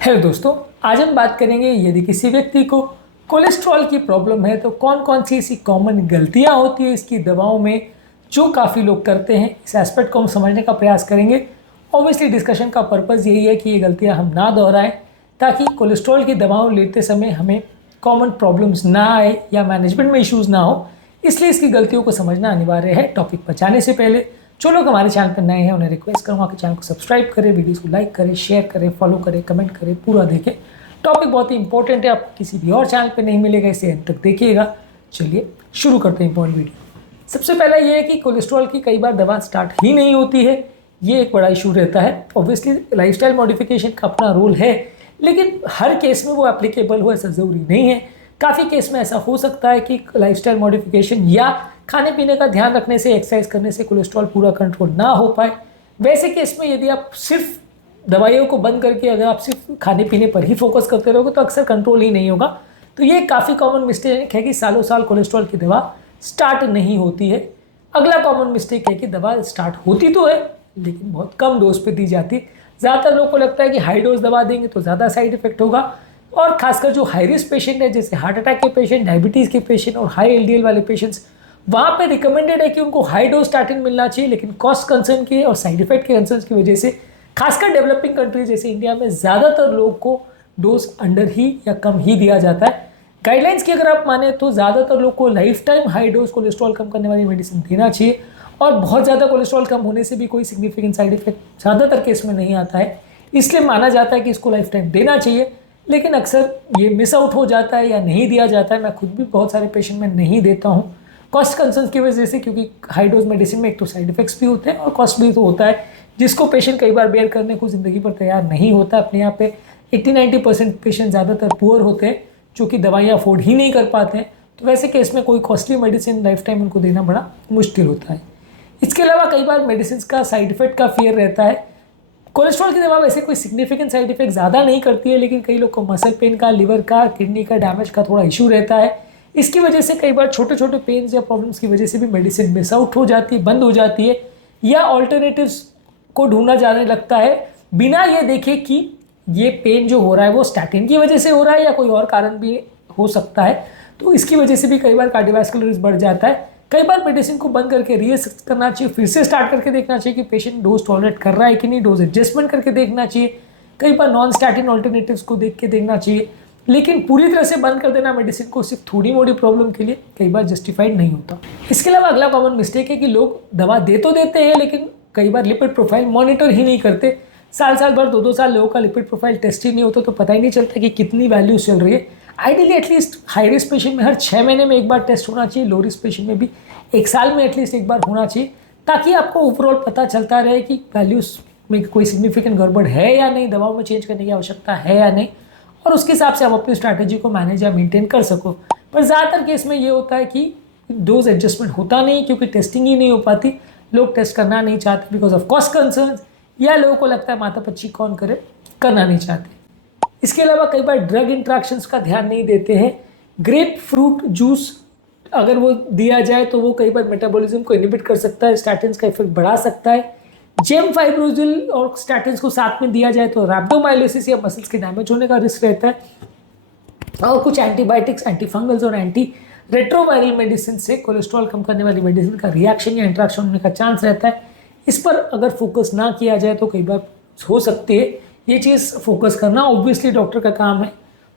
Hello दोस्तों, आज हम बात करेंगे यदि किसी व्यक्ति को कोलेस्ट्रॉल की प्रॉब्लम है तो कौन कौन सी ऐसी कॉमन गलतियां होती है इसकी दवाओं में जो काफ़ी लोग करते हैं। इस एस्पेक्ट को हम समझने का प्रयास करेंगे। ऑब्वियसली डिस्कशन का पर्पज़ यही है कि ये गलतियां हम ना दोहराएं ताकि कोलेस्ट्रॉल की दवाओं लेते समय हमें कॉमन प्रॉब्लम्स ना आए या मैनेजमेंट में इश्यूज़ ना हो। इसलिए इसकी गलतियों को समझना अनिवार्य है। टॉपिक पर जाने से पहले जो लोग हमारे चैनल पर नए हैं उन्हें रिक्वेस्ट करूँगा कि चैनल को सब्सक्राइब करें, वीडियोस को लाइक करें, शेयर करें, फॉलो करें, कमेंट करें, पूरा देखें। टॉपिक बहुत ही इंपॉर्टेंट है, आपको किसी भी और चैनल पे नहीं मिलेगा, इसे अंत तक देखिएगा। चलिए शुरू करते हैं इंपॉर्टेंट वीडियो। सबसे पहला ये है कि कोलेस्ट्रॉल की कई बार दवा स्टार्ट ही नहीं होती है, ये एक बड़ा इशू रहता है। ऑब्वियसली लाइफस्टाइल मॉडिफिकेशन का अपना रोल है, लेकिन हर केस में वो एप्लीकेबल हो ऐसा ज़रूरी नहीं है। काफ़ी केस में ऐसा हो सकता है कि लाइफस्टाइल मॉडिफिकेशन या खाने पीने का ध्यान रखने से, एक्सरसाइज करने से कोलेस्ट्रॉल पूरा कंट्रोल ना हो पाए। वैसे केस में यदि आप सिर्फ दवाइयों को बंद करके अगर आप सिर्फ खाने पीने पर ही फोकस करते रहोगे तो अक्सर कंट्रोल ही नहीं होगा। तो ये काफ़ी कॉमन मिस्टेक है कि सालों साल कोलेस्ट्रॉल की दवा स्टार्ट नहीं होती है। अगला कॉमन मिस्टेक है कि दवा स्टार्ट होती तो है लेकिन बहुत कम डोज पे दी जाती है। ज़्यादातर लोगों को लगता है कि हाई डोज दवा देंगे तो ज़्यादा साइड इफेक्ट होगा, और खासकर जो हाई रिस्क पेशेंट है जैसे हार्ट अटैक के पेशेंट, डायबिटीज़ के पेशेंट और हाई एलडीएल वाले पेशेंट्स, वहाँ पे रिकमेंडेड है कि उनको हाई डोज स्टार्टिंग मिलना चाहिए। लेकिन कॉस्ट कंसर्न के और साइड इफेक्ट के कंसर्न की वजह से खासकर डेवलपिंग कंट्रीज जैसे इंडिया में ज़्यादातर लोग को डोज अंडर ही या कम ही दिया जाता है। गाइडलाइंस की अगर आप माने तो ज़्यादातर लोग को lifetime high dose cholesterol कम करने वाली मेडिसिन देना चाहिए, और बहुत ज़्यादा कोलेस्ट्रॉल कम होने से भी कोई सिग्निफिकेंट साइड इफेक्ट ज़्यादातर केस में नहीं आता है। इसलिए माना जाता है कि इसको लाइफ टाइम देना चाहिए, लेकिन अक्सर ये मिस आउट हो जाता है या नहीं दिया जाता है। मैं खुद भी बहुत सारे पेशेंट में नहीं देता हूँ कॉस्ट कंसर्न की वजह से, क्योंकि हाई डोज मेडिसिन में एक तो साइड इफेक्ट्स भी होते हैं और कॉस्ट भी तो होता है, जिसको पेशेंट कई बार बेयर करने को ज़िंदगी पर तैयार नहीं होता। अपने यहाँ पे 80-90% पेशेंट ज़्यादातर पुअर होते हैं जो कि दवाइयाँ अफोर्ड ही नहीं कर पाते हैं। तो वैसे केस में कोई कॉस्टली मेडिसिन लाइफ टाइम उनको देना बड़ा मुश्किल होता है। इसके अलावा कई बार मेडिसिन का साइड इफेक्ट का फियर रहता है। कोलेस्ट्रॉल की दवा वैसे कोई सिग्निफिकेंट साइड इफेक्ट ज़्यादा नहीं करती है, लेकिन कई लोग को मसल पेन का, लिवर का, किडनी का डैमेज का थोड़ा इशू रहता है। इसकी वजह से कई बार छोटे छोटे पेन्स या प्रॉब्लम्स की वजह से भी मेडिसिन मिस आउट हो जाती है, बंद हो जाती है, या ऑल्टरनेटिव्स को ढूंढा जाने लगता है बिना ये देखे कि ये पेन जो हो रहा है वो स्टैटिन की वजह से हो रहा है या कोई और कारण भी हो सकता है। तो इसकी वजह से भी कई बार कार्डियोवैस्कुलर रिस्क बढ़ जाता है। कई बार मेडिसिन को बंद करके रीअसेस करना चाहिए, फिर से स्टार्ट करके देखना चाहिए कि पेशेंट डोज टॉलरेट कर रहा है कि नहीं, डोज एडजस्टमेंट करके देखना चाहिए। कई बार नॉन स्टैटिन ऑल्टरनेटिव्स को देख के देखना चाहिए, लेकिन पूरी तरह से बंद कर देना मेडिसिन को सिर्फ थोड़ी मोड़ी प्रॉब्लम के लिए कई बार जस्टिफाइड नहीं होता। इसके अलावा अगला कॉमन मिस्टेक है कि लोग दवा दे तो देते हैं लेकिन कई बार लिपिड प्रोफाइल मॉनिटर ही नहीं करते। साल साल भर 2-2 साल लोगों का लिपिड प्रोफाइल टेस्ट ही नहीं होता, तो पता ही नहीं चलता कि कितनी वैल्यूज चल रही है। Ideally at least high risk patient में हर 6 महीने में एक बार टेस्ट होना चाहिए, लो रिस्क पेशेंट में भी 1 साल में एटलीस्ट एक बार होना चाहिए, ताकि आपको ओवरऑल पता चलता रहे कि वैल्यूज में कोई सिग्निफिकेंट गड़बड़ है या नहीं, दवाओं में चेंज करने की आवश्यकता है या नहीं, और उसके हिसाब से आप अपनी स्ट्रैटेजी को मैनेज या मेंटेन कर सको। पर ज़्यादातर केस में ये होता है कि डोज एडजस्टमेंट होता नहीं क्योंकि टेस्टिंग ही नहीं हो पाती। लोग टेस्ट करना नहीं चाहते बिकॉज ऑफ कॉस्ट कंसर्न, या लोगों को लगता है माता पच्ची कौन करे, करना नहीं चाहते। इसके अलावा कई बार ड्रग इंट्रैक्शंस का ध्यान नहीं देते हैं। ग्रेप फ्रूट जूस अगर वो दिया जाए तो वो कई बार मेटाबॉलिज्म को इनहिबिट कर सकता है, स्टैटिन्स का इफेक्ट बढ़ा सकता है। जेम फाइब्रोजिल और स्टैटिन्स को साथ में दिया जाए तो रैप्डोमाइलिसिस या मसल्स के डैमेज होने का रिस्क रहता है। और कुछ एंटीबायोटिक्स, एंटीफंगल्स और एंटी रेट्रोवायरल मेडिसिन से कोलेस्ट्रॉल कम करने वाली मेडिसिन का रिएक्शन या इंट्रैक्शन होने का चांस रहता है। इस पर अगर फोकस ना किया जाए तो कई बार हो सकती है। ये चीज़ फोकस करना ऑब्वियसली डॉक्टर का काम है,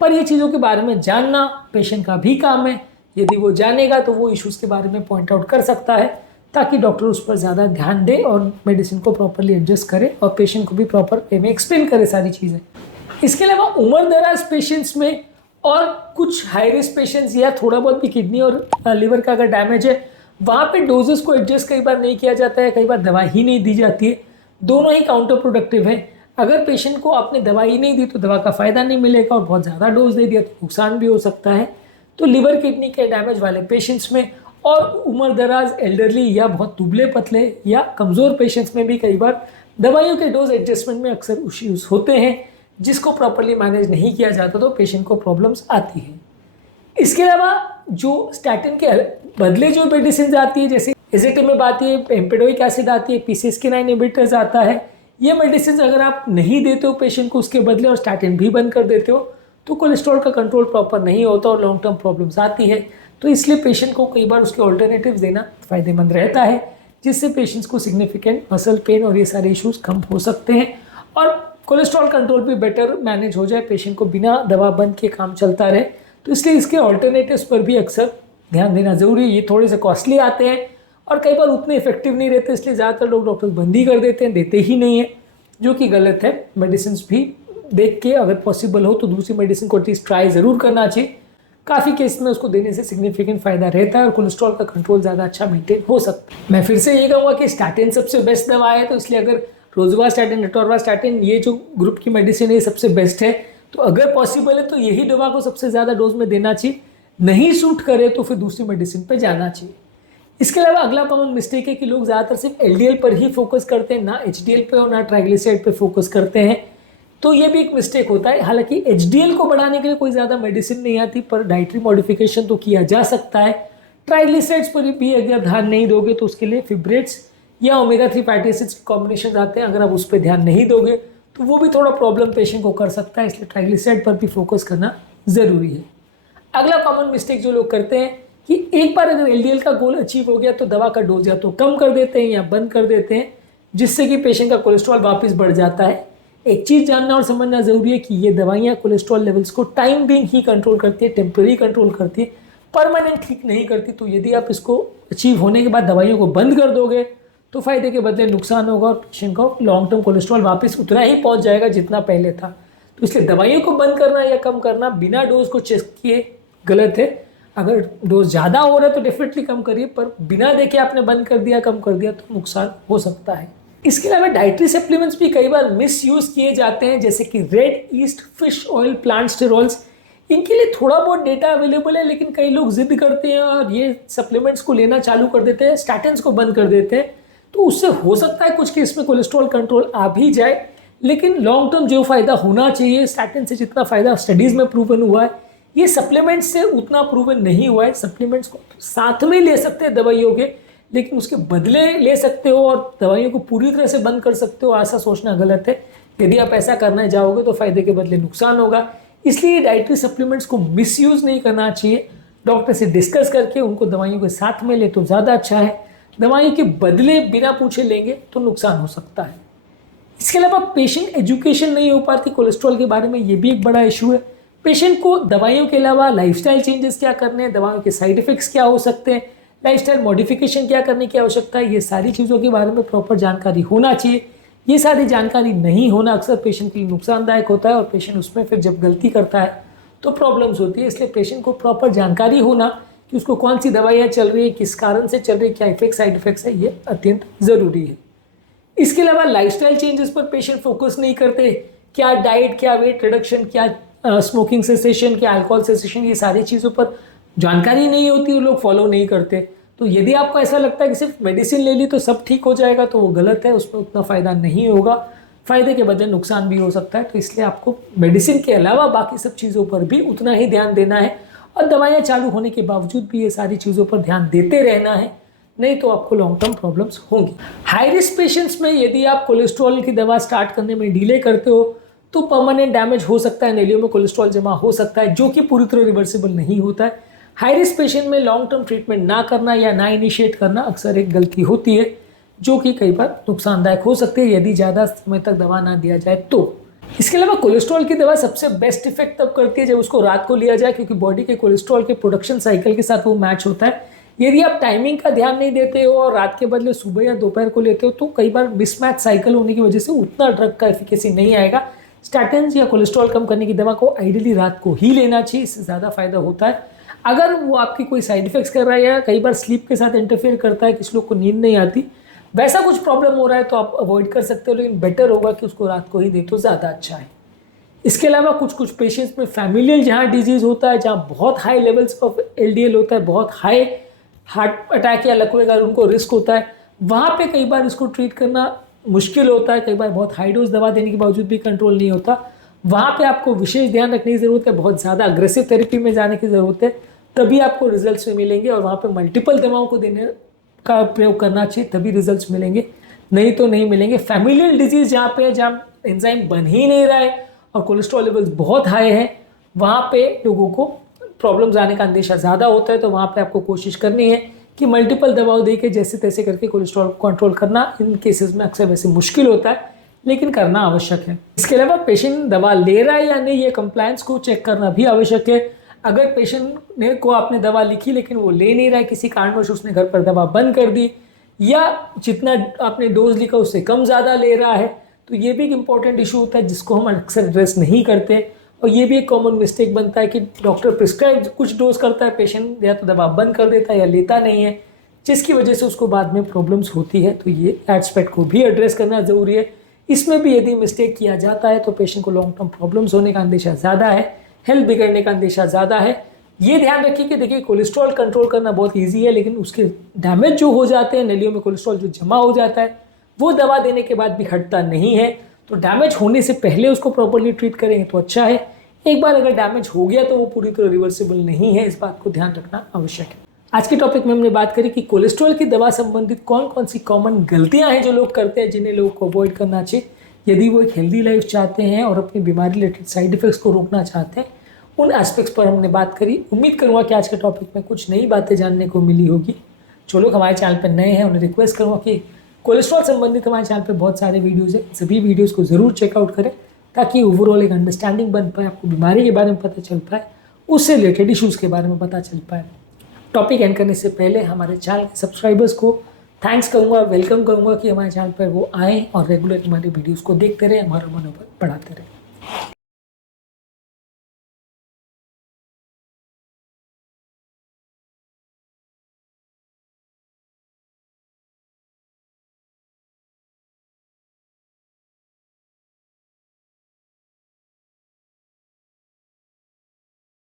पर ये चीज़ों के बारे में जानना पेशेंट का भी काम है। यदि वो जानेगा तो वो इश्यूज़ के बारे में पॉइंट आउट कर सकता है, ताकि डॉक्टर उस पर ज़्यादा ध्यान दे और मेडिसिन को प्रॉपरली एडजस्ट करे और पेशेंट को भी प्रॉपर वे में एक्सप्लेन करे सारी चीज़ें। इसके अलावा उम्र दराज पेशेंट्स में और कुछ हाई रिस्क पेशेंट्स या थोड़ा बहुत भी किडनी और लिवर का अगर डैमेज है, वहाँ पे डोजेस को एडजस्ट कई बार नहीं किया जाता है, कई बार दवा ही नहीं दी जाती है। दोनों ही काउंटर प्रोडक्टिव है। अगर पेशेंट को आपने दवा ही नहीं दी तो दवा का फ़ायदा नहीं मिलेगा, और बहुत ज़्यादा डोज दे दिया तो नुकसान भी हो सकता है। तो लिवर किडनी के डैमेज वाले पेशेंट्स में और उम्र दराज एल्डरली या बहुत दुबले पतले या कमज़ोर पेशेंट्स में भी कई बार दवाइयों के डोज एडजस्टमेंट में अक्सर इश्यूज़ होते हैं, जिसको प्रॉपरली मैनेज नहीं किया जाता तो पेशेंट को प्रॉब्लम्स आती है। इसके अलावा जो स्टैटिन के बदले जो मेडिसिन आती है, जैसे एजेटिमेब आती है, एम्पेडोइक एसिड आती है, PCSK9 इनहिबिटर्स आता है, ये मेडिसिन अगर आप नहीं देते हो पेशेंट को उसके बदले और स्टैटिन भी बंद कर देते हो तो कोलेस्ट्रॉल का कंट्रोल प्रॉपर नहीं होता और लॉन्ग टर्म प्रॉब्लम्स आती है। तो इसलिए पेशेंट को कई बार उसके ऑल्टरनेटिव्स देना फ़ायदेमंद रहता है, जिससे पेशेंट्स को सिग्निफिकेंट मसल पेन और ये सारे इश्यूज कम हो सकते हैं और कोलेस्ट्रॉल कंट्रोल भी बेटर मैनेज हो जाए, पेशेंट को बिना दवा बंद के काम चलता रहे। तो इसलिए इसके ऑल्टरनेटिव्स पर भी अक्सर ध्यान देना ज़रूरी है। ये थोड़े से कॉस्टली आते हैं और कई बार उतने इफेक्टिव नहीं रहते, इसलिए ज़्यादातर लोग डॉक्टर्स बंद ही कर देते हैं, देते ही नहीं है, जो कि गलत है। मेडिसिन भी देख के अगर पॉसिबल हो तो दूसरी मेडिसिन को एटलीस्ट ट्राई ज़रूर करना चाहिए। काफ़ी केस में उसको देने से सिग्निफिकेंट फ़ायदा रहता है और कोलेस्ट्रॉल का कंट्रोल ज़्यादा अच्छा मेंटेन हो सकता है। मैं फिर से ये कहूँगा कि स्टैटिन सबसे बेस्ट दवा है, तो इसलिए अगर रोजुवास्टैटिन, एटोरवास्टैटिन ये जो ग्रुप की मेडिसिन है ये सबसे बेस्ट है, तो अगर पॉसिबल है तो यही दवा को सबसे ज़्यादा डोज में देना चाहिए। नहीं सूट करे तो फिर दूसरी मेडिसिन पे जाना चाहिए। इसके अलावा अगला कॉमन मिस्टेक है कि लोग ज़्यादातर सिर्फ एलडीएल पर ही फोकस करते हैं, ना एचडीएल पे और ना ट्राइग्लिसराइड पे फोकस करते हैं, तो ये भी एक मिस्टेक होता है। हालांकि एचडीएल को बढ़ाने के लिए कोई ज़्यादा मेडिसिन नहीं आती, पर डाइटरी मॉडिफिकेशन तो किया जा सकता है। ट्राइग्लिसराइड्स पर भी अगर ध्यान नहीं दोगे तो उसके लिए फिब्रेट्स या ओमेगा 3 फैटी एसिड्स के कॉम्बिनेशन आते हैं, अगर आप उस पर ध्यान नहीं दोगे तो वो भी थोड़ा प्रॉब्लम पेशेंट को कर सकता है, इसलिए ट्राइग्लिसराइड पर भी फोकस करना ज़रूरी है। अगला कॉमन मिस्टेक जो लोग करते हैं कि एक बार अगर एलडीएल का गोल अचीव हो गया तो दवा का डोज या तो कम कर देते हैं या बंद कर देते हैं, जिससे कि पेशेंट का कोलेस्ट्रॉल वापस बढ़ जाता है। एक चीज़ जानना और समझना ज़रूरी है कि ये दवाइयाँ कोलेस्ट्रॉल लेवल्स को टाइम बिंग ही कंट्रोल करती है, टेम्पररी कंट्रोल करती है, परमानेंट ठीक नहीं करती। तो यदि आप इसको अचीव होने के बाद दवाइयों को बंद कर दोगे तो फायदे के बदले नुकसान होगा और पेशेंट को लॉन्ग टर्म कोलेस्ट्रॉल वापस उतना ही पहुंच जाएगा जितना पहले था। तो इसलिए दवाइयों को बंद करना या कम करना बिना डोज को चेक किए गलत है। अगर डोज ज़्यादा हो रहा है तो डेफिनेटली कम करिए, पर बिना देखे आपने बंद कर दिया, कम कर दिया तो नुकसान हो सकता है। इसके अलावा डाइटरी सप्लीमेंट्स भी कई बार मिस यूज़ किए जाते हैं, जैसे कि red east fish oil, plant sterols. इनके लिए थोड़ा बहुत डेटा अवेलेबल है, लेकिन कई लोग जिद करते हैं और ये सप्लीमेंट्स को लेना चालू कर देते हैं, स्टैटिन्स को बंद कर देते हैं। तो उससे हो सकता है कुछ केस में कोलेस्ट्रॉल कंट्रोल आ भी जाए, लेकिन लॉन्ग टर्म जो फ़ायदा होना चाहिए, स्टैटिन से जितना फ़ायदा स्टडीज़ में प्रूवन हुआ है, ये सप्लीमेंट्स से उतना प्रूवन नहीं हुआ है। सप्लीमेंट्स को साथ में ले सकते हैं दवाइयों के, लेकिन उसके बदले ले सकते हो और दवाइयों को पूरी तरह से बंद कर सकते हो, ऐसा सोचना गलत है। यदि आप ऐसा करना जाओगे तो फ़ायदे के बदले नुकसान होगा। इसलिए डाइटरी सप्लीमेंट्स को मिसयूज़ नहीं करना चाहिए। डॉक्टर से डिस्कस करके उनको दवाइयों के साथ में ले तो ज़्यादा अच्छा है। दवाइयों के बदले बिना पूछे लेंगे तो नुकसान हो सकता है। इसके अलावा पेशेंट एजुकेशन नहीं हो पाती कोलेस्ट्रॉल के बारे में, ये भी एक बड़ा इशू है। पेशेंट को दवाइयों के अलावा लाइफस्टाइल चेंजेस क्या करने हैं, दवाओं के साइड इफेक्ट्स क्या हो सकते हैं, लाइफस्टाइल मॉडिफिकेशन क्या करने की आवश्यकता है, ये सारी चीज़ों के बारे में प्रॉपर जानकारी होना चाहिए। ये सारी जानकारी नहीं होना अक्सर पेशेंट के लिए नुकसानदायक होता है और पेशेंट उसमें फिर जब गलती करता है तो प्रॉब्लम्स होती है। इसलिए पेशेंट को प्रॉपर जानकारी होना कि उसको कौन सी दवाइयाँ चल रही है, किस कारण से चल रही है, क्या इफेक्ट साइड इफेक्ट्स है, ये अत्यंत ज़रूरी है। इसके अलावा लाइफस्टाइल चेंजेस पर पेशेंट फोकस नहीं करते, क्या डाइट, क्या वेट रिडक्शन, क्या स्मोकिंग सेसेशन, क्या अल्कोहल सेसेशन, ये सारी चीज़ों पर जानकारी नहीं होती और लोग फॉलो नहीं करते। तो यदि आपको ऐसा लगता है कि सिर्फ मेडिसिन ले ली तो सब ठीक हो जाएगा, तो वो गलत है, उसमें उतना फ़ायदा नहीं होगा, फ़ायदे के बदले नुकसान भी हो सकता है। तो इसलिए आपको मेडिसिन के अलावा बाकी सब चीज़ों पर भी उतना ही ध्यान देना है और दवाइयाँ चालू होने के बावजूद भी ये सारी चीज़ों पर ध्यान देते रहना है, नहीं तो आपको लॉन्ग टर्म प्रॉब्लम्स होंगी। हाई रिस्क पेशेंट्स में यदि आप कोलेस्ट्रॉल की दवा स्टार्ट करने में डिले करते हो तो परमानेंट डैमेज हो सकता है, नलियों में कोलेस्ट्रॉल जमा हो सकता है, जो कि पूरी तरह रिवर्सिबल नहीं होता है। हाई रिस्क पेशेंट में लॉन्ग टर्म ट्रीटमेंट ना करना या ना इनिशिएट करना अक्सर एक गलती होती है, जो कि कई बार नुकसानदायक हो सकती है यदि ज़्यादा समय तक दवा ना दिया जाए तो। इसके अलावा कोलेस्ट्रॉल की दवा सबसे बेस्ट इफेक्ट तब करती है जब उसको रात को लिया जाए, क्योंकि बॉडी के कोलेस्ट्रॉल के प्रोडक्शन साइकिल के साथ वो मैच होता है। यदि आप टाइमिंग का ध्यान नहीं देते हो और रात के बदले सुबह या दोपहर को लेते हो तो कई बार मिसमैच साइकिल होने की वजह से उतना ड्रग का एफिकेसी नहीं आएगा। स्टैटिन या कोलेस्ट्रॉल कम करने की दवा को आइडियली रात को ही लेना चाहिए, इससे ज़्यादा फायदा होता है। अगर वो आपकी कोई साइड इफेक्ट्स कर रहा है या कई बार स्लीप के साथ इंटरफेयर करता है, किसी लोग को नींद नहीं आती, वैसा कुछ प्रॉब्लम हो रहा है तो आप अवॉइड कर सकते हो, लेकिन बेटर होगा कि उसको रात को ही दे तो ज़्यादा अच्छा है। इसके अलावा कुछ पेशेंट्स में फैमिलियल जहाँ डिजीज़ होता है, जहाँ बहुत हाई लेवल्स ऑफ एलडीएल होता है, बहुत हाई हार्ट अटैक या लकवे का उनको रिस्क होता है, वहाँ पे कई बार इसको ट्रीट करना मुश्किल होता है। कई बार बहुत हाई डोज दवा देने के बावजूद भी कंट्रोल नहीं होता, वहाँ पे आपको विशेष ध्यान रखने की ज़रूरत है, बहुत ज़्यादा अग्रेसिव थेरेपी में जाने की ज़रूरत है, तभी आपको रिजल्ट्स मिलेंगे। और वहाँ पे मल्टीपल दवाओं को देने का प्रयोग करना चाहिए, तभी रिजल्ट्स मिलेंगे, नहीं तो नहीं मिलेंगे। फैमिलियल डिजीज़ जहाँ पे है, जहाँ एंजाइम बन ही नहीं रहा है और कोलेस्ट्रॉल लेवल्स बहुत हाई है, वहाँ पे लोगों को प्रॉब्लम्स आने का अंदेशा ज़्यादा होता है। तो वहाँ पे आपको कोशिश करनी है कि मल्टीपल दवाओं दे के जैसे तैसे करके कोलेस्ट्रॉल को कंट्रोल करना इन केसेस में अक्सर वैसे मुश्किल होता है, लेकिन करना आवश्यक है। इसके अलावा पेशेंट दवा ले रहा है या नहीं, ये कंप्लायंस को चेक करना भी आवश्यक है। अगर पेशेंट ने को आपने दवा लिखी लेकिन वो ले नहीं रहा है, किसी कारणवश उसने घर पर दवा बंद कर दी या जितना आपने डोज लिखा उससे कम ज़्यादा ले रहा है, तो ये भी एक इंपॉर्टेंट इशू होता है जिसको हम अक्सर एड्रेस नहीं करते। और ये भी एक कॉमन मिस्टेक बनता है कि डॉक्टर प्रिस्क्राइब कुछ डोज करता है, पेशेंट या तो दवा बंद कर देता है या लेता नहीं है, जिसकी वजह से उसको बाद में प्रॉब्लम्स होती है। तो ये एस्पेक्ट को भी एड्रेस करना ज़रूरी है। इसमें भी यदि मिस्टेक किया जाता है तो पेशेंट को लॉन्ग टर्म प्रॉब्लम्स होने का अंदेशा ज़्यादा है, हेल्थ बिगड़ने का अंदेशा ज़्यादा है। ये ध्यान रखिए कि देखिए कोलेस्ट्रॉल कंट्रोल करना बहुत ईजी है, लेकिन उसके डैमेज जो हो जाते हैं, नलियों में कोलेस्ट्रॉल जो जमा हो जाता है, वो दवा देने के बाद भी हटता नहीं है। तो डैमेज होने से पहले उसको प्रॉपरली ट्रीट करेंगे तो अच्छा है। एक बार अगर डैमेज हो गया तो वो पूरी तरह रिवर्सिबल नहीं है, इस बात को ध्यान रखना आवश्यक है। आज के टॉपिक में हमने बात करी कि कोलेस्ट्रॉल की दवा संबंधित कौन कौन सी कॉमन गलतियां हैं जो लोग करते हैं, जिन्हें लोगों को अवॉइड करना चाहिए यदि वो एक हेल्दी लाइफ चाहते हैं और अपनी बीमारी रिलेटेड साइड इफेक्ट्स को रोकना चाहते हैं। उन एस्पेक्ट्स पर हमने बात करी। उम्मीद करूँगा कि आज के टॉपिक में कुछ नई बातें जानने को मिली होगी। जो लोग हमारे चैनल पर नए हैं उन्हें रिक्वेस्ट करूँगा कि कोलेस्ट्रॉल संबंधित हमारे चैनल पर बहुत सारे वीडियोज़ हैं, सभी वीडियोज़ को ज़रूर चेकआउट करें ताकि ओवरऑल एक अंडरस्टैंडिंग बन पाए, आपको बीमारी के बारे में पता चल पाए, उससे रिलेटेड इशूज़ के बारे में पता चल पाए। टॉपिक एंड करने से पहले हमारे चैनल के सब्सक्राइबर्स को थैंक्स करूँगा, वेलकम करूँगा कि हमारे चैनल पर वो आएँ और रेगुलर हमारे वीडियोज़ को देखते रहे, हमारा मनोबल बढ़ाते रहे।